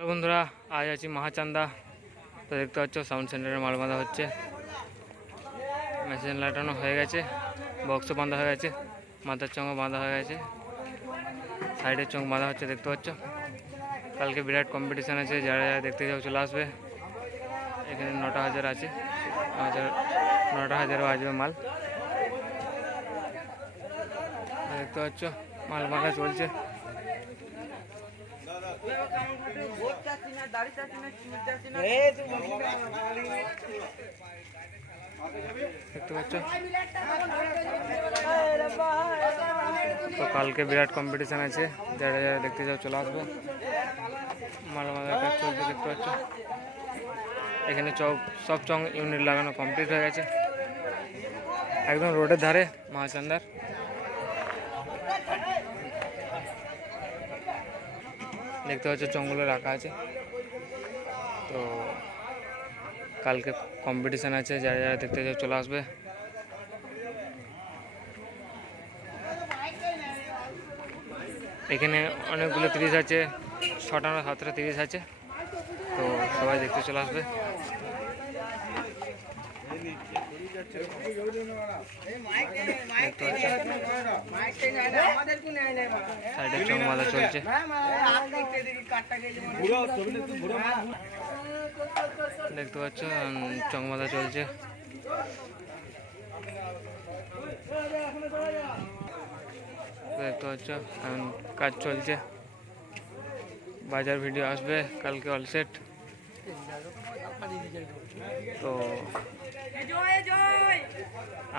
Hello বন্ধুরা, আজ আছি মাহাচান্দা। তো দেখতে পাচ্ছ সাউন্ড সেন্টারে মাল বাঁধা হচ্ছে, মেশিন লাগানো হয়ে গেছে, বক্সও বাঁধা হয়ে গেছে, মাথার চঙও বাঁধা হয়ে গেছে, সাইডের চঙ বাঁধা হচ্ছে দেখতে পাচ্ছ। কালকে বিরাট কম্পিটিশান আছে, যারা যারা দেখতে যাও চলে আসবে। এখানে 9,000 আছে, 9,000 বাজবে মাল। দেখতে পাচ্ছ মাল বাঁধা চলছে। দেখতে পাচ্ছ তো কালকে বিরাট কম্পিটিশান আছে, যারা যারা দেখতে যাও চলে আসবে। মাল বাঁধার কাজ চলছে দেখতে পাচ্ছ। এখানে সব চং ইউনিট লাগানো কমপ্লিট হয়ে গেছে, একদম রোডের ধারে মাহাচান্দার। দেখতে পাচ্ছ চংগুলো রাখা আছে। তো কালকে কম্পিটিশান আছে, যারা যারা দেখতে যাও চলে আসবে। এখানে অনেকগুলো 30 আছে, 6টা না 7টা 30 আছে, তো সবাই দেখতে চলে আসবে। সাইডে চং বাঁধা চলছে। দেখতে পাচ্ছ চং বাঁধা চলছে। দেখতে পাচ্ছ কাজ চলছে, বাজার ভিডিও আসবে কালকে অলসেট। তো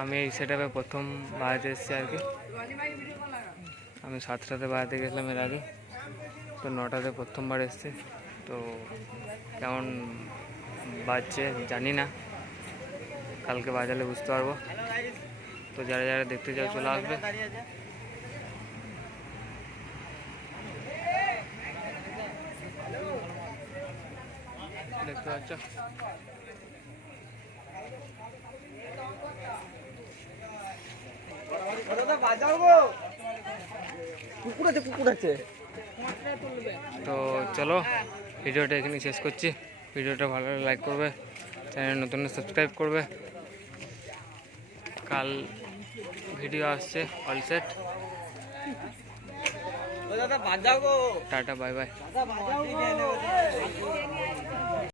আমি এই সেটআপে প্রথম বাজাতে এসেছি আর কি। আমি 7টাতে বাজাতে গেছিলাম এর আগে, তো 9টাতে প্রথমবার এসেছি। তো কেমন বাজছে জানি না, কালকে বাজালে বুঝতে পারবো। তো যারা যারা দেখতে যাও চলে আসবে। দেখতে পাচ্ছ তো চলো ভিডিওটা এখানে শেষ করছি। ভিডিওটা ভালো লাগলে লাইক করবে, চ্যানেল নতুন সাবস্ক্রাইব করবে। কাল ভিডিও আসছে অলসেট। Tata, bye bye.